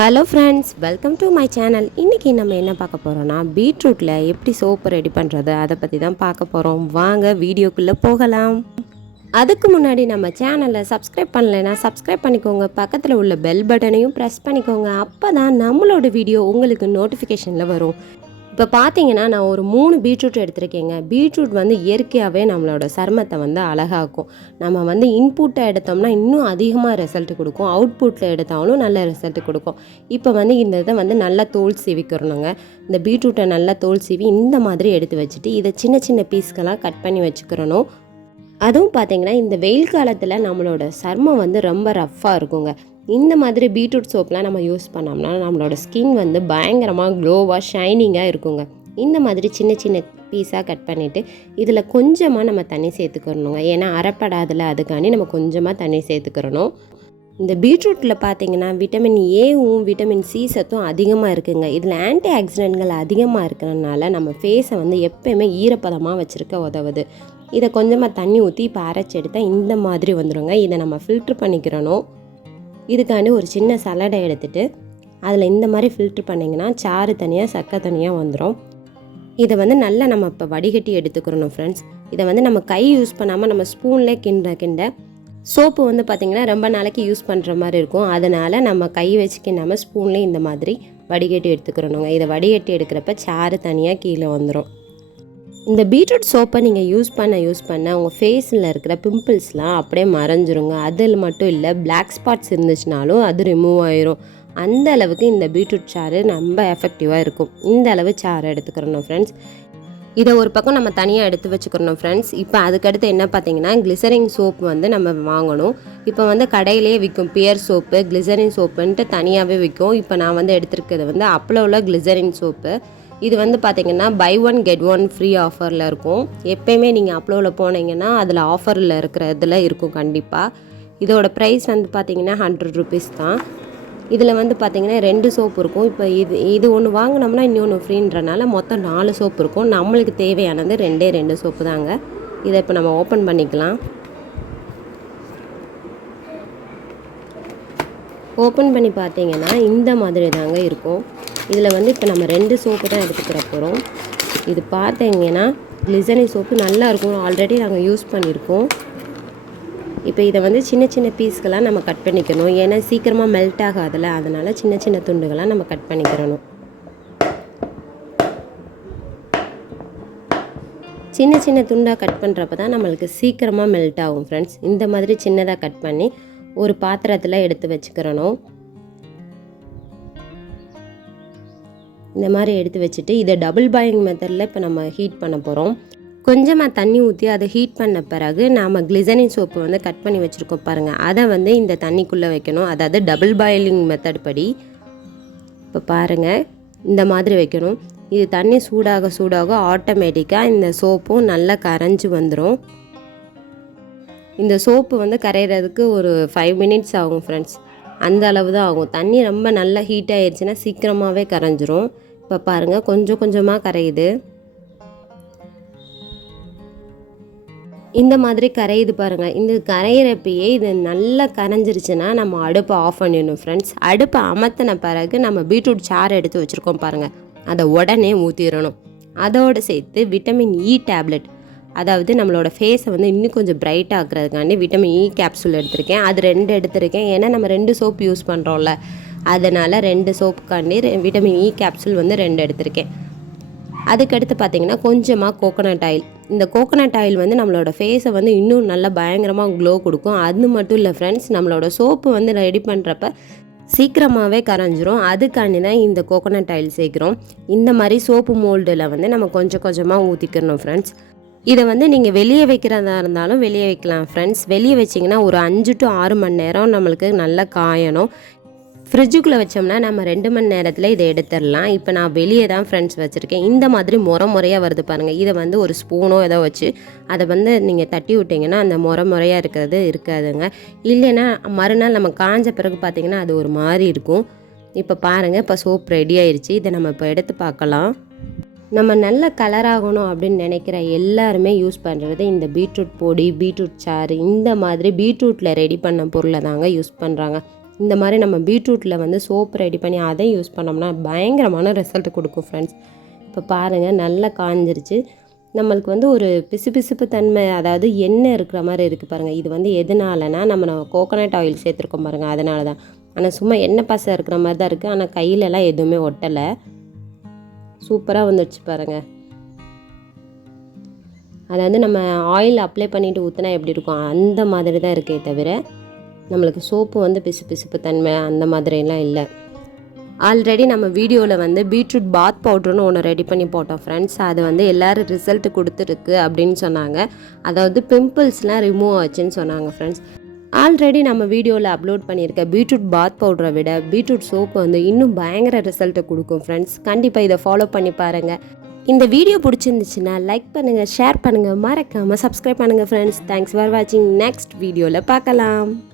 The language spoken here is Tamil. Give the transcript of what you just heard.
Hello friends welcome to my channel இன்றைக்கி நம்ம என்ன பார்க்க போகிறோன்னா பீட்ரூட்டில் எப்படி சோப்பு ரெடி பண்ணுறது அதை பற்றி தான் பார்க்க போகிறோம் வாங்க வீடியோக்குள்ளே போகலாம். அதுக்கு முன்னாடி நம்ம சேனலை சப்ஸ்கிரைப் பண்ணலைன்னா சப்ஸ்கிரைப் பண்ணிக்கோங்க. பக்கத்தில் உள்ள பெல் பட்டனையும் ப்ரெஸ் பண்ணிக்கோங்க. அப்போ தான் நம்மளோட வீடியோ உங்களுக்கு நோட்டிஃபிகேஷனில் வரும். இப்போ பார்த்தீங்கன்னா நான் ஒரு மூணு பீட்ரூட் எடுத்திருக்கேங்க. பீட்ரூட் வந்து இயற்கையாகவே நம்மளோட சர்மத்தை வந்து அழகாக்கும். நம்ம வந்து இன்புட்டை எடுத்தோம்னா இன்னும் அதிகமாக ரிசல்ட் கொடுக்கும். அவுட்புட்டில் எடுத்தாலும் நல்ல ரிசல்ட் கொடுக்கும். இப்போ வந்து இந்த இதை வந்து நல்லா தோல் சீவிக்கிறணுங்க. இந்த பீட்ரூட்டை நல்லா தோல் சீவி இந்த மாதிரி எடுத்து வச்சுட்டு இதை சின்ன சின்ன பீஸ்கெல்லாம் கட் பண்ணி வச்சுக்கிறணும். அதுவும் பார்த்தீங்கன்னா இந்த வெயில் காலத்தில் நம்மளோட சர்மம் வந்து ரொம்ப ரஃப்பாக இருக்குங்க. இந்த மாதிரி பீட்ரூட் சோப்லாம் நம்ம யூஸ் பண்ணோம்னா நம்மளோட ஸ்கின் வந்து பயங்கரமாக க்ளோவாக ஷைனிங்காக இருக்குங்க. இந்த மாதிரி சின்ன சின்ன பீஸாக கட் பண்ணிவிட்டு இதில் கொஞ்சமாக நம்ம தண்ணி சேர்த்துக்கிறணுங்க. ஏன்னா அரைப்படாதில் அதுக்காண்டி நம்ம கொஞ்சமாக தண்ணி சேர்த்துக்கிறணும். இந்த பீட்ரூட்டில் பார்த்தீங்கன்னா விட்டமின் ஏவும் விட்டமின் சி சத்தும் அதிகமாக இருக்குங்க. இதில் ஆன்டி ஆக்சிடென்ட்கள் அதிகமாக இருக்கிறதுனால நம்ம ஃபேஸை வந்து எப்பயுமே ஈரப்பதமாக வச்சுருக்க உதவுது. இதை கொஞ்சமாக தண்ணி ஊற்றி இப்போ அரைச்சி எடுத்தால் இந்த மாதிரி வந்துடுங்க இதை நம்ம ஃபில்ட்ரு பண்ணிக்கிறணும். இதுக்காண்டி ஒரு சின்ன சலடை எடுத்துட்டு அதில் இந்த மாதிரி ஃபில்ட்ரு பண்ணிங்கன்னா சாறு தனியாக சக்கை தனியாக வந்துடும் இதை வந்து நல்லா நம்ம இப்போ வடிகட்டி எடுத்துக்கிறணும் ஃப்ரெண்ட்ஸ் இதை வந்து நம்ம கை யூஸ் பண்ணாமல் நம்ம ஸ்பூனில் கிண்ட கிண்ட சோப்பு வந்து பார்த்திங்கன்னா ரொம்ப நாளைக்கு யூஸ் பண்ணுற மாதிரி இருக்கும். அதனால் நம்ம கை வச்சு கிண்டாமல் ஸ்பூன்லேயே இந்த மாதிரி வடிகட்டி எடுத்துக்கிறணுங்க. இதை வடிகட்டி எடுக்கிறப்ப சாறு தனியாக கீழே வந்துடும் இந்த பீட்ரூட் சோப்பை நீங்கள் யூஸ் பண்ண யூஸ் பண்ண உங்கள் ஃபேஸில் இருக்கிற பிம்பிள்ஸ்லாம் அப்படியே மறைஞ்சிருங்க. அதில் மட்டும் இல்லை பிளாக் ஸ்பாட்ஸ் இருந்துச்சுனாலும் அது ரிமூவ் ஆயிரும். அந்த அளவுக்கு இந்த பீட்ரூட் சாறு ரொம்ப எஃபெக்டிவாக இருக்கும். இந்த அளவு சாறு எடுத்துக்கிறணும் ஃப்ரெண்ட்ஸ் இதை ஒரு பக்கம் நம்ம தனியாக எடுத்து வச்சுக்கிறணும் ஃப்ரெண்ட்ஸ் இப்போ அதுக்கடுத்து என்ன பார்த்தீங்கன்னா கிளிசரிங் சோப் வந்து நம்ம வாங்கணும். இப்போ வந்து கடையிலேயே விற்கும் பியர் சோப்பு கிளிசரின் சோப்புன்ட்டு தனியாகவே விற்கும். இப்போ நான் வந்து எடுத்துருக்கிறது வந்து அப்போ உள்ள கிளிசரின் சோப்பு இது வந்து பார்த்திங்கன்னா buy one get one free ஆஃபரில் இருக்கும். எப்பயுமே நீங்கள் அப்ளோவில் போனீங்கன்னா அதில் ஆஃபரில் இருக்கிற இதில் இருக்கும் கண்டிப்பாக இதோட ப்ரைஸ் வந்து பார்த்திங்கன்னா ஹண்ட்ரட் ருபீஸ் தான். இதில் வந்து பார்த்திங்கன்னா ரெண்டு சோப்பு இருக்கும். இப்போ இது இது ஒன்று வாங்கினோம்னா இன்னொன்று ஃப்ரீன்றனால மொத்தம் நாலு சோப்பு இருக்கும். நம்மளுக்கு தேவையானது ரெண்டே ரெண்டு சோப்பு தாங்க. இதை இப்போ நம்ம ஓப்பன் பண்ணிக்கலாம். ஓப்பன் பண்ணி பார்த்தீங்கன்னா இந்த மாதிரி தாங்க இருக்கும். இதில் வந்து இப்போ நம்ம ரெண்டு சோப்பு தான் எடுத்துக்கிற போகிறோம். இது பார்த்தீங்கன்னா லிசனி சோப்பு நல்லாயிருக்கும் ஆல்ரெடி நாங்கள் யூஸ் பண்ணியிருக்கோம். இப்போ இதை வந்து சின்ன சின்ன பீஸ்களாக நம்ம கட் பண்ணிக்கணும். ஏன்னா சீக்கிரமாக மெல்ட் ஆகாதில்ல அதனால் சின்ன சின்ன துண்டுகளாக நம்ம கட் பண்ணிக்கிறணும். சின்ன சின்ன துண்டாக கட் பண்ணுறப்ப தான் நம்மளுக்கு சீக்கிரமாக மெல்ட் ஆகும் ஃப்ரெண்ட்ஸ் இந்த மாதிரி சின்னதாக கட் பண்ணி ஒரு பாத்திரத்தில் எடுத்து வச்சுக்கிறணும். இந்த மாதிரி எடுத்து வச்சுட்டு இதை டபுள் பாயிங் மெத்தடில் இப்போ நம்ம ஹீட் பண்ண போகிறோம் கொஞ்சமாக தண்ணி ஊற்றி அதை ஹீட் பண்ண பிறகு நாம் கிளிசனின் சோப்பு வந்து கட் பண்ணி வச்சுருக்கோம் பாருங்கள் அதை வந்து இந்த தண்ணிக்குள்ளே வைக்கணும். அதாவது டபுள் பாயிலிங் மெத்தட் படி. இப்போ பாருங்கள் இந்த மாதிரி வைக்கணும். இது தண்ணி சூடாக சூடாக ஆட்டோமேட்டிக்காக இந்த சோப்பும் நல்லா கரைஞ்சி வந்துடும் இந்த சோப்பு வந்து கரையிறதுக்கு ஒரு ஃபைவ் மினிட்ஸ் ஆகும் ஃப்ரெண்ட்ஸ் அந்த அளவு தான் ஆகும். தண்ணி ரொம்ப நல்லா ஹீட் ஆயிடுச்சுன்னா சீக்கிரமாகவே கரைஞ்சிரும். இப்போ பாருங்கள் கொஞ்சம் கொஞ்சமாக கரையுது. இந்த மாதிரி கரையுது பாருங்கள் இந்த கரையிறப்பயே இது நல்லா கரைஞ்சிருச்சுன்னா நம்ம அடுப்பை ஆஃப் பண்ணிடணும் ஃப்ரெண்ட்ஸ் அடுப்பை அமர்த்தின பிறகு நம்ம பீட்ரூட் சாறு எடுத்து வச்சுருக்கோம் பாருங்கள் அதை உடனே ஊற்றிடணும் அதோடு சேர்த்து விட்டமின் இ டேப்லெட் அதாவது நம்மளோட ஃபேஸை வந்து இன்னும் கொஞ்சம் பிரைட் ஆக்குறதுக்காண்டி விட்டமின் இ e கேப்சூல் எடுத்திருக்கேன். அது ரெண்டு எடுத்திருக்கேன். ஏன்னா நம்ம ரெண்டு சோப் யூஸ் பண்ணுறோம்ல அதனால் ரெண்டு சோப்புக்காண்டி விட்டமின் இ கேப்சூல் வந்து ரெண்டு எடுத்திருக்கேன். அதுக்கடுத்து பார்த்தீங்கன்னா கொஞ்சமாக கோகோனட் ஆயில் இந்த கோகோனட் ஆயில் வந்து நம்மளோட ஃபேஸை வந்து இன்னும் நல்லா பயங்கரமாக க்ளோ கொடுக்கும். அது மட்டும் இல்லை ஃப்ரெண்ட்ஸ் நம்மளோட சோப்பு வந்து ரெடி பண்ணுறப்ப சீக்கிரமாகவே கரைஞ்சிரும். அதுக்காண்டி தான் இந்த கோகோனட் ஆயில் சேர்க்குறோம். இந்த மாதிரி சோப்பு மோல்டில் வந்து நம்ம கொஞ்சம் கொஞ்சமாக ஊற்றிக்கணும் ஃப்ரெண்ட்ஸ் இதை வந்து நீங்கள் வெளியே வைக்கிறதா இருந்தாலும் வெளியே வைக்கலாம். ஃப்ரெண்ட்ஸ் வெளியே வச்சிங்கன்னா ஒரு அஞ்சு டு ஆறு மணி நேரம் நம்மளுக்கு நல்லா காயணும். ஃப்ரிட்ஜுக்குள்ளே வச்சோம்னா நம்ம ரெண்டு மணி நேரத்தில் இதை எடுத்துடலாம். இப்போ நான் வெளியே தான் ஃப்ரெண்ட்ஸ் வச்சுருக்கேன். இந்த மாதிரி முறை முறையாக வருது பாருங்கள் இதை வந்து ஒரு ஸ்பூனோ ஏதோ வச்சு அதை வந்து நீங்கள் தட்டி விட்டிங்கன்னா அந்த முறை முறையாக இருக்கிறது இருக்காதுங்க. இல்லைன்னா மறுநாள் நம்ம காஞ்ச பிறகு பார்த்திங்கன்னா அது ஒரு மாதிரி இருக்கும். இப்போ பாருங்கள் இப்போ சோப் ரெடி ஆயிடுச்சு இதை நம்ம இப்போ எடுத்து பார்க்கலாம். நம்ம நல்ல கலராகணும் அப்படின்னு நினைக்கிற எல்லாருமே யூஸ் பண்ணுறது இந்த பீட்ரூட் பொடி பீட்ரூட் சாறு இந்த மாதிரி பீட்ரூட்டில் ரெடி பண்ண பொருளை தாங்க யூஸ் பண்ணுறாங்க இந்த மாதிரி நம்ம பீட்ரூட்டில் வந்து சோப்பு ரெடி பண்ணி அதை யூஸ் பண்ணோம்னா பயங்கரமான ரிசல்ட் கொடுக்கும் ஃப்ரெண்ட்ஸ் இப்போ பாருங்கள் நல்லா காஞ்சிருச்சு. நம்மளுக்கு வந்து ஒரு பிசுபிசுப்பு தன்மை அதாவது எண்ணெய் இருக்கிற மாதிரி இருக்குது பாருங்கள் இது வந்து எதனாலனா நம்ம கோகோனட் ஆயில் சேர்த்துருக்கோம் பாருங்கள் அதனால தான் ஆனால் சும்மா எண்ணெய் பசை இருக்கிற மாதிரி தான் இருக்குது ஆனால் கையிலலாம் எதுவுமே ஒட்டலை. சூப்பராக வந்துடுச்சு பாருங்கள் அதாவது நம்ம ஆயில் அப்ளை பண்ணிவிட்டு ஊற்றினா எப்படி இருக்கும்? அந்த மாதிரி தான் இருக்கே தவிர நம்மளுக்கு சோப்பு வந்து பிசு பிசுப்பு தன்மை அந்த மாதிரிலாம் இல்லை. ஆல்ரெடி நம்ம வீடியோவில் வந்து பீட்ரூட் பாத் பவுட்ருன்னு ஒன்று ரெடி பண்ணி போட்டோம் ஃப்ரெண்ட்ஸ் அது வந்து எல்லோரும் ரிசல்ட் கொடுத்துருக்கு அப்படின்னு சொன்னாங்க. அதாவது பிம்பிள்ஸ்லாம் ரிமூவ் ஆச்சுன்னு சொன்னாங்க ஃப்ரெண்ட்ஸ் ஆல்ரெடி நம்ம வீடியோவில் அப்லோட் பண்ணியிருக்க பீட்ரூட் பாத் பவுடரை விட பீட்ரூட் சோப்பு வந்து இன்னும் பயங்கர ரிசல்ட்டை கொடுக்கும் ஃப்ரெண்ட்ஸ் கண்டிப்பாக இதை ஃபாலோ பண்ணி பாருங்கள் இந்த வீடியோ பிடிச்சிருந்துச்சுன்னா லைக் பண்ணுங்கள் ஷேர் பண்ணுங்கள் மறக்காமல் சப்ஸ்கிரைப் பண்ணுங்கள் ஃப்ரெண்ட்ஸ் தேங்க்ஸ் ஃபார் வாட்சிங் நெக்ஸ்ட் வீடியோவில் பார்க்கலாம்.